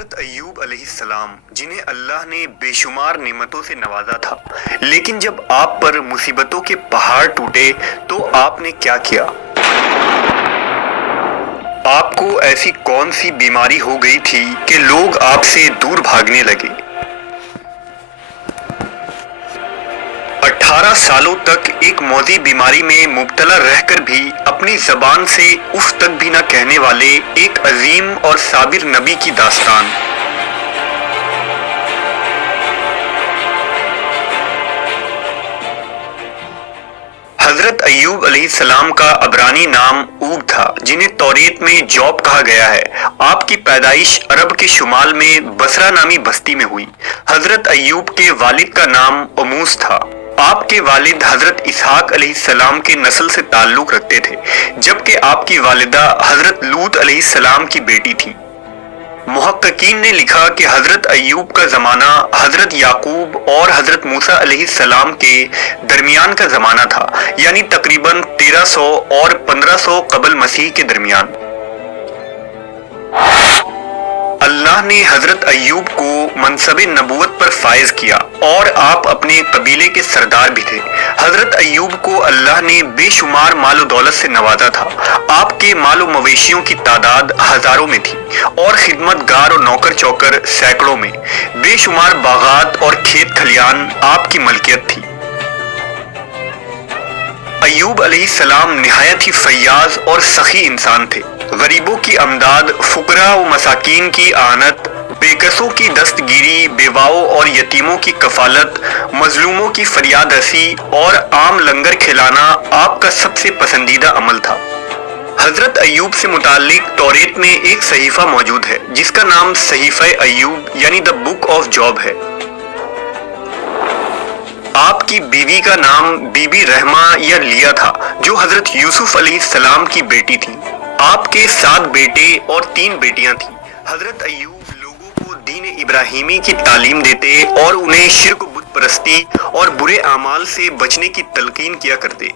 حضرت ایوب علیہ السلام جنہیں اللہ نے بے شمار نعمتوں سے نوازا تھا، لیکن جب آپ پر مصیبتوں کے پہاڑ ٹوٹے تو آپ نے کیا کیا؟ آپ کو ایسی کون سی بیماری ہو گئی تھی کہ لوگ آپ سے دور بھاگنے لگے؟ 18 سالوں تک ایک موذی بیماری میں مبتلا رہ کر بھی اپنی زبان سے اف تک بھی نہ کہنے والے ایک عظیم اور صابر نبی کی داستان۔ حضرت ایوب علیہ السلام کا عبرانی نام اوب تھا، جنہیں توریت میں جوب کہا گیا ہے۔ آپ کی پیدائش عرب کے شمال میں بصرہ نامی بستی میں ہوئی۔ حضرت ایوب کے والد کا نام اموس تھا۔ آپ کے والد حضرت اسحاق علیہ السلام کے نسل سے تعلق رکھتے تھے، جبکہ آپ کی والدہ حضرت لوط علیہ السلام کی بیٹی تھی۔ محققین نے لکھا کہ حضرت ایوب کا زمانہ حضرت یعقوب اور حضرت موسیٰ علیہ السلام کے درمیان کا زمانہ تھا، یعنی تقریباً 1300 اور 1500 قبل مسیح کے درمیان۔ اللہ نے حضرت ایوب کو منصب نبوت پر فائز کیا اور آپ اپنے قبیلے کے سردار بھی تھے۔ حضرت ایوب کو اللہ نے بے شمار مال و دولت سے نوازا تھا۔ آپ کے مال و مویشیوں کی تعداد ہزاروں میں تھی اور خدمت گار اور نوکر چوکر سینکڑوں میں۔ بے شمار باغات اور کھیت کھلیان آپ کی ملکیت تھی۔ ایوب علیہ السلام نہایت ہی فیاض اور سخی انسان تھے۔ غریبوں کی امداد، فقراء و مساکین کی اعانت، بے کسوں کی دستگیری، بیواؤں اور یتیموں کی کفالت، مظلوموں کی فریاد رسی اور عام لنگر کھلانا آپ کا سب سے پسندیدہ عمل تھا۔ حضرت ایوب سے متعلق توریت میں ایک صحیفہ موجود ہے جس کا نام صحیفہ ایوب یعنی دا بک آف جوب ہے۔ آپ کی بیوی کا نام بی بی رحمہ یا لیا تھا، جو حضرت یوسف علیہ السلام کی بیٹی تھی۔ آپ کے 7 بیٹے اور 3 بیٹیاں تھیں۔ حضرت ایوب لوگوں کو دین ابراہیمی کی تعلیم دیتے اور انہیں شرک و بت پرستی اور برے اعمال سے بچنے کی تلقین کیا کرتے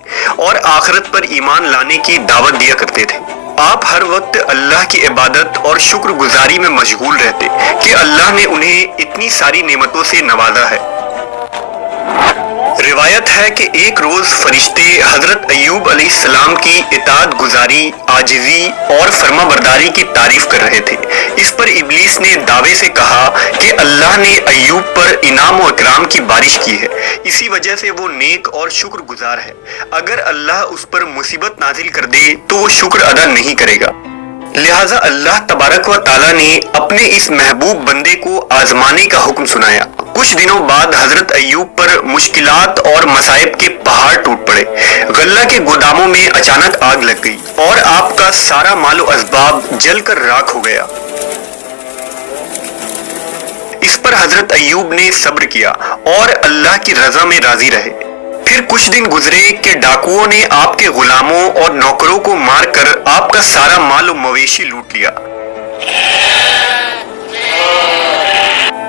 اور آخرت پر ایمان لانے کی دعوت دیا کرتے تھے۔ آپ ہر وقت اللہ کی عبادت اور شکر گزاری میں مشغول رہتے کہ اللہ نے انہیں اتنی ساری نعمتوں سے نوازا ہے۔ روایت ہے کہ ایک روز فرشتے حضرت ایوب علیہ السلام کی اطاعت گزاری، عاجزی اور فرما برداری کی تعریف کر رہے تھے۔ اس پر ابلیس نے دعوے سے کہا کہ اللہ نے ایوب پر انعام و اکرام کی بارش کی ہے، اسی وجہ سے وہ نیک اور شکر گزار ہے۔ اگر اللہ اس پر مصیبت نازل کر دے تو وہ شکر ادا نہیں کرے گا۔ لہٰذا اللہ تبارک و تعالیٰ نے اپنے اس محبوب بندے کو آزمانے کا حکم سنایا۔ کچھ دنوں بعد حضرت ایوب پر مشکلات اور مصائب کے پہاڑ ٹوٹ پڑے۔ غلہ کے گوداموں میں اچانک آگ لگ گئی اور آپ کا سارا مال و اسباب جل کر راکھ ہو گیا۔ اس پر حضرت ایوب نے صبر کیا اور اللہ کی رضا میں راضی رہے۔ پھر کچھ دن گزرے کہ ڈاکوؤں نے آپ کے غلاموں اور نوکروں کو مار کر آپ کا سارا مال و مویشی لوٹ لیا۔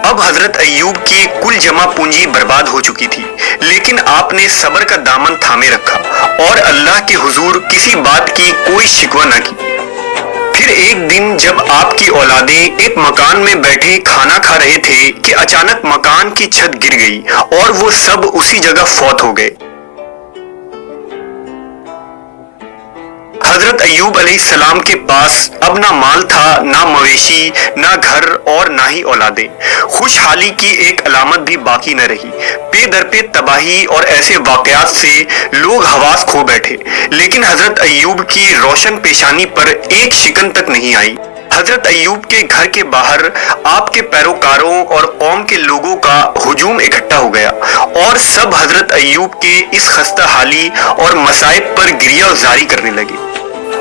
اب حضرت ایوب کی کل جمع پونجی برباد ہو چکی تھی، لیکن آپ نے صبر کا دامن تھامے رکھا اور اللہ کے حضور کسی بات کی کوئی شکوہ نہ کی۔ پھر ایک دن جب آپ کی اولادیں ایک مکان میں بیٹھے کھانا کھا رہے تھے کہ اچانک مکان کی چھت گر گئی اور وہ سب اسی جگہ فوت ہو گئے۔ حضرت ایوب علیہ السلام کے پاس اب نہ مال تھا، نہ مویشی، نہ گھر اور نہ ہی اولادیں۔ خوشحالی کی ایک علامت بھی باقی نہ رہی۔ پے در پہ تباہی اور ایسے واقعات سے لوگ حواس کھو بیٹھے، لیکن حضرت ایوب کی روشن پیشانی پر ایک شکن تک نہیں آئی۔ حضرت ایوب کے گھر کے باہر آپ کے پیروکاروں اور قوم کے لوگوں کا ہجوم اکٹھا ہو گیا اور سب حضرت ایوب کے اس خستہ حالی اور مصائب پر گریہ زاری کرنے لگے۔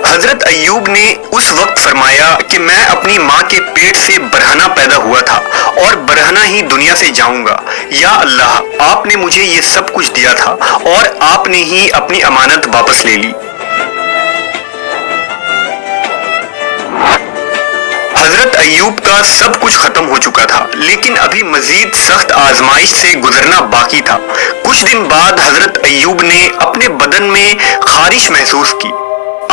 حضرت ایوب نے اس وقت فرمایا کہ میں اپنی ماں کے پیٹ سے برہنہ پیدا ہوا تھا اور برہنہ ہی دنیا سے جاؤں گا۔ یا اللہ، آپ نے مجھے یہ سب کچھ دیا تھا اور آپ نے ہی اپنی امانت واپس لے لی۔ حضرت ایوب کا سب کچھ ختم ہو چکا تھا، لیکن ابھی مزید سخت آزمائش سے گزرنا باقی تھا۔ کچھ دن بعد حضرت ایوب نے اپنے بدن میں خارش محسوس کی۔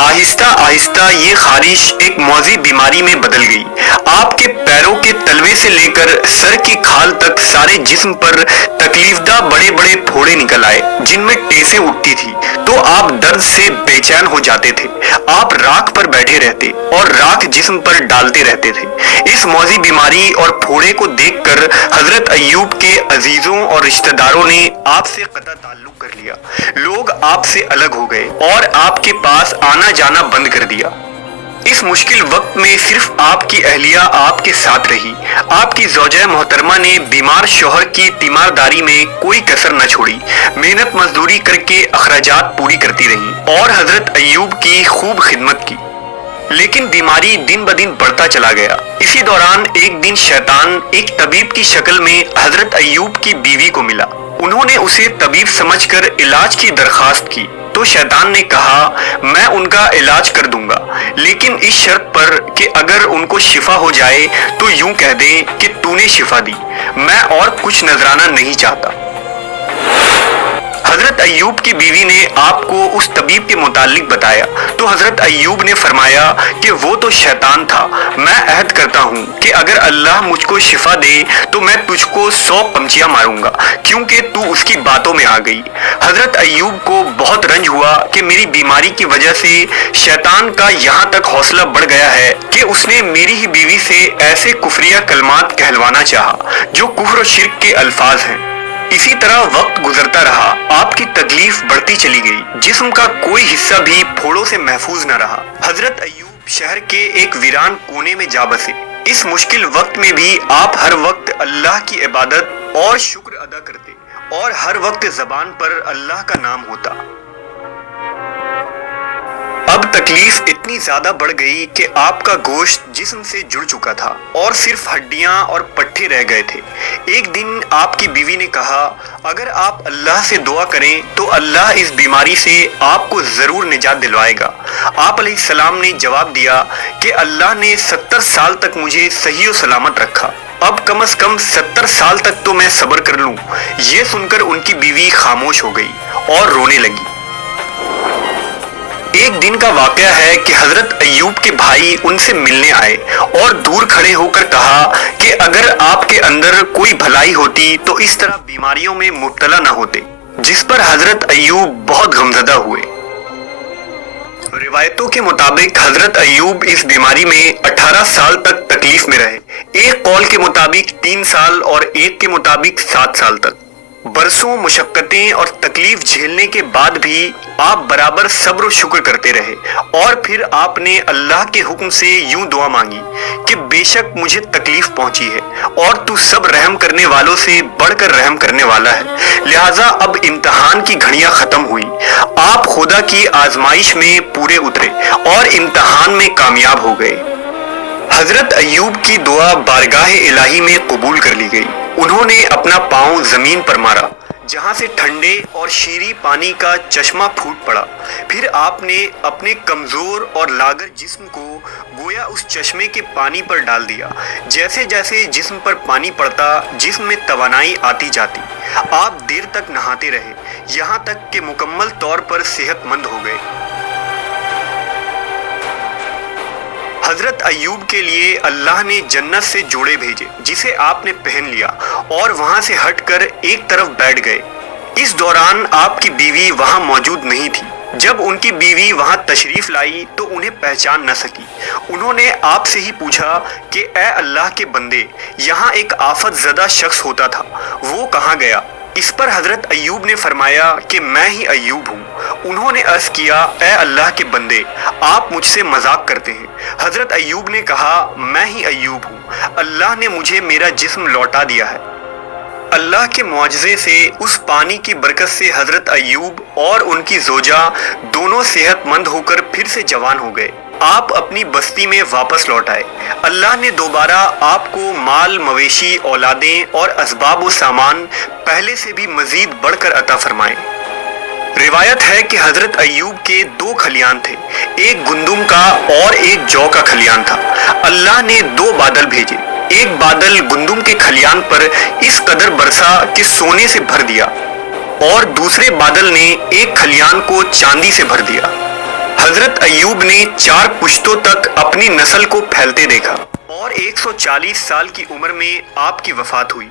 आहिस्ता आहिस्ता ये खारिश एक मौजी बीमारी में बदल गई। आपके पैरों के तलवे से लेकर सर की खाल तक सारे जिस्म पर तकलीफदा बड़े बड़े फोड़े निकल आए, जिनमें टेसें उठती थी तो आप दर्द से बेचैन हो जाते थे। आप राख पर बैठे रहते और राख जिस्म पर डालते रहते थे। इस मौजी बीमारी और फोड़े को देखकर हजरत अय्यूब के अजीजों और रिश्तेदारों ने आपसे कतई ताल्लुक कर लिया। लोग आपसे अलग हो गए और आपके पास आना जाना बंद कर दिया। इस मुश्किल वक्त में सिर्फ आपकी अहलिया आपके साथ रही। आपकी ज़ौजा मोहतरमा ने बीमार शौहर की तीमारदारी में कोई कसर न छोड़ी, मेहनत मजदूरी करके अखराजात पूरी करती रही और हजरत अय्यूब की खूब खिदमत की। लेकिन बीमारी दिन ब दिन बढ़ता चला गया। इसी दौरान एक दिन शैतान एक तबीब की शक्ल में हजरत अय्यूब की बीवी को मिला। उन्होंने उसे तबीब समझकर इलाज की दरखास्त की तो शैतान ने कहा, मैं उनका इलाज कर दूंगा, लेकिन इस शर्त पर कि अगर उनको शिफा हो जाए तो यूं कह दें कि तूने शिफा दी, मैं और कुछ नजराना नहीं चाहता। हजरत अय्यूब की बीवी ने आपको उस तबीब के मुतालिक बताया तो हजरत अय्यूब ने फरमाया कि वो तो शैतान था। मैं अहद करता हूँ कि अगर अल्लाह मुझको शिफा दे तो मैं तुझको 100 पमचियां मारूंगा, क्योंकि तू उसकी बातों में आ गई। हजरत अय्यूब को बहुत रंज हुआ कि मेरी बीमारी की वजह से शैतान का यहाँ तक हौसला बढ़ गया है कि उसने मेरी ही बीवी से ऐसे कुफरिया कलमात कहलवाना चाहा जो कुफ्र और शिर्क के अल्फाज हैं। इसी तरह वक्त गुजरता रहा, आपकी तकलीफ बढ़ती चली गई। जिस्म का कोई हिस्सा भी फोड़ों से महफूज न रहा। हजरत अय्यूब शहर के एक वीरान कोने में जा बसे। इस मुश्किल वक्त में भी आप हर वक्त अल्लाह की इबादत और शुक्र अदा करते और हर वक्त जबान पर अल्लाह का नाम होता। अब तकलीफ इतनी ज्यादा बढ़ गई कि आपका गोश्त जिस्म से जुड़ चुका था और सिर्फ हड्डियां और पट्टे रह गए थे। एक दिन आपकी बीवी ने कहा, अगर आप अल्लाह से दुआ करें तो अल्लाह इस बीमारी से आपको जरूर निजात दिलवाएगा। आप अलैहिस्सलाम ने जवाब दिया कि अल्लाह ने 70 साल तक मुझे सही और सलामत रखा, अब कम से कम 70 साल तक तो मैं सब्र कर लूं। ये सुनकर उनकी बीवी खामोश हो गई और रोने लगी। एक दिन का वाकया है कि हजरत अय्यूब के भाई उनसे मिलने आए और दूर खड़े होकर कहा कि अगर आपके अंदर कोई भलाई होती तो इस तरह बीमारियों में मुब्तला न होते। जिस पर हजरत अय्यूब बहुत गमज़दा हुए। रिवायतों के मुताबिक हजरत अय्यूब इस बीमारी में 18 साल तक तकलीफ में रहे। एक कौल के मुताबिक 3 साल और एक के मुताबिक 7 साल तक। बरसों मुशक्कतें और तकलीफ झेलने के बाद भी आप बराबर सब्र और शुक्र करते रहे और फिर आपने अल्लाह के हुक्म से यूं दुआ मांगी कि बेशक मुझे तकलीफ पहुंची है और तू सब रहम करने वालों से बढ़कर रहम करने वाला है, लिहाजा अब इम्तिहान की घड़ियां खत्म हुई। आप खुदा की आजमाइश में पूरे उतरे और इम्तिहान में कामयाब हो गए। हजरत अय्यूब की दुआ बारगाह इलाही में कबूल कर ली गई। उन्होंने अपना पांव जमीन पर मारा, जहां से ठंडे और शीरी पानी का चश्मा फूट पड़ा। फिर आपने अपने कमजोर और लागर जिस्म को गोया उस चश्मे के पानी पर डाल दिया। जैसे जैसे जिस्म पर पानी पड़ता, जिस्म में तवानाई आती जाती। आप देर तक नहाते रहे, यहां तक कि मुकम्मल तौर पर सेहतमंद हो गए। हजरत अय्यूब के लिए अल्लाह ने जन्नत से जोड़े भेजे, जिसे आपने पहन लिया और वहां से हटकर एक तरफ बैठ गए। इस दौरान आपकी बीवी वहां मौजूद नहीं थी। जब उनकी बीवी वहां तशरीफ लाई तो उन्हें पहचान न सकी। उन्होंने आपसे ही पूछा कि ए अल्लाह के बंदे, यहाँ एक आफत ज़दा शख्स होता था, वो कहाँ गया? इस पर हजरत अय्यूब ने फरमाया कि मैं ही अय्यूब हूँ। उन्होंने अर्ज किया, ए अल्लाह के बंदे, आप मुझसे मजाक करते हैं। हजरत अय्यूब ने कहा, मैं ही अय्यूब हूँ, अल्लाह ने मुझे मेरा जिस्म लौटा दिया है। अल्लाह के मुआजिज़े से, उस पानी की बरकत से हजरत अय्यूब और उनकी ज़ौजा दोनों सेहतमंद होकर फिर से जवान हो गए। आप अपनी बस्ती में वापस लौट आए। अल्लाह ने दोबारा आपको माल, मवेशी, औलादें और असबाब व सामान पहले से भी मजीद बढ़कर अता फरमाए। रिवायत है कि हजरत अय्यूब के 2 खलियान थे, एक गुंदुम का और एक जौ का खलियान था। अल्लाह ने 2 बादल भेजे। एक बादल गुंदुम के खलियान पर इस कदर बरसा कि सोने से भर दिया और दूसरे बादल ने एक खलियान को चांदी से भर दिया। हजरत अय्यूब ने 4 पुश्तों तक अपनी नस्ल को फैलते देखा और 140 साल की उम्र में आपकी वफात हुई।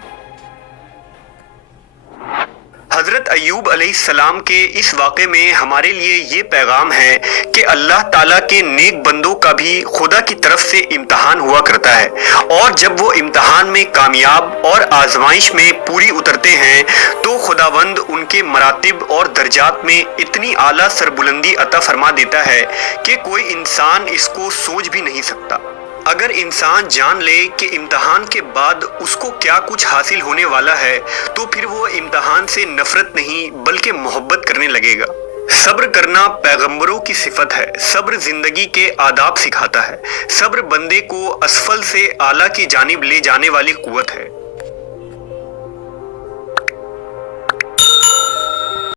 हजरत अय्यूब अलैहिस्सलाम के इस वाक़े में हमारे लिए ये पैगाम है कि अल्लाह ताला के नेक बंदों का भी खुदा की तरफ से इम्तहान हुआ करता है, और जब वो इम्तहान में कामयाब और आजमाइश में पूरी उतरते हैं तो खुदावंद उनके मरातिब और दर्जात में इतनी आला सरबुलंदी अता फरमा देता है कि कोई इंसान इसको सोच भी नहीं सकता। अगर इंसान जान ले कि इम्तहान के बाद उसको क्या कुछ हासिल होने वाला है तो फिर वो इम्तहान से नफरत नहीं बल्कि मोहब्बत करने लगेगा। सब्र करना पैगंबरों की सिफत है। सब्र जिंदगी के आदाब सिखाता है। सब्र बंदे को असफल से आला की जानिब ले जाने वाली कुव्वत है।